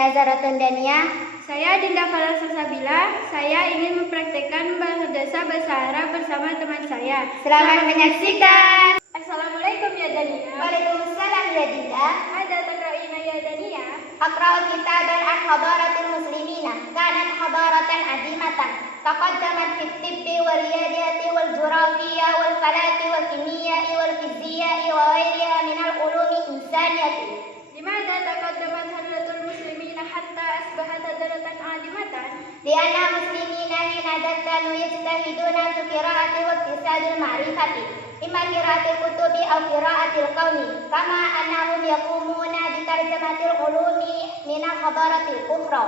saya Zaratun Dania. Saya Dinda Fala Salsabila. Saya ingin mempraktekkan bahasa Arab bersama teman saya. Selamat menyaksikan. Assalamualaikum ya Dania. Waalaikumsalam ya Dinda. Ada takra'ina ya Dania. Aqra'u kitaban an hadaratil muslimina. Kanat hadaratan adimatan. Taqaddamat fit tibbi wal riyadiyati wal jurafiyya wal falaki wal kimiyyai wal fiziyyai wa ghairiha min al ulumi insaniyati. لماذا تقدمت حضرة المسلمين حتى أصبحت حضرة عادمة؟ لأن المسلمين حين دخلوا يجتهدون في قراءة واكتساب المعرفة إما قراءة الكتب أو قراءة القوم كما أنهم يقومون بترجمة العلوم من الحضارة الأخرى.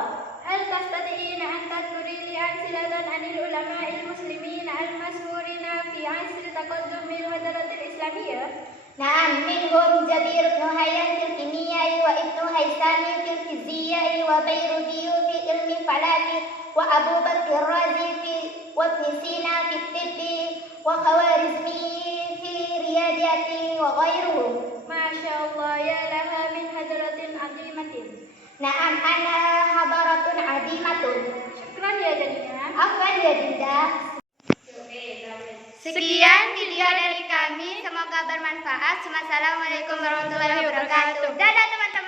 هل تستطيعين أن تذكري لي أمثلة عن العلماء المسلمين المشهورين في عصر تقدم الحضارة الإسلامية؟ نعم، منهم جبير بن حيان في الكيمياء وابن هيثم في الفيزياء وبيرودي في علم الفلك وأبو بكر الرازي وابن سينا في الطب وخوارزمي في الرياضيات وغيرهم. ما شاء الله، يا لها من حضرة عظيمة. نعم، أنا حضارة عظيمة. شكرا يا دنيا. عفوا يا Dinda. Sekian video dari kami, semoga bermanfaat. Wassalamualaikum warahmatullahi wabarakatuh. Dadah teman-teman.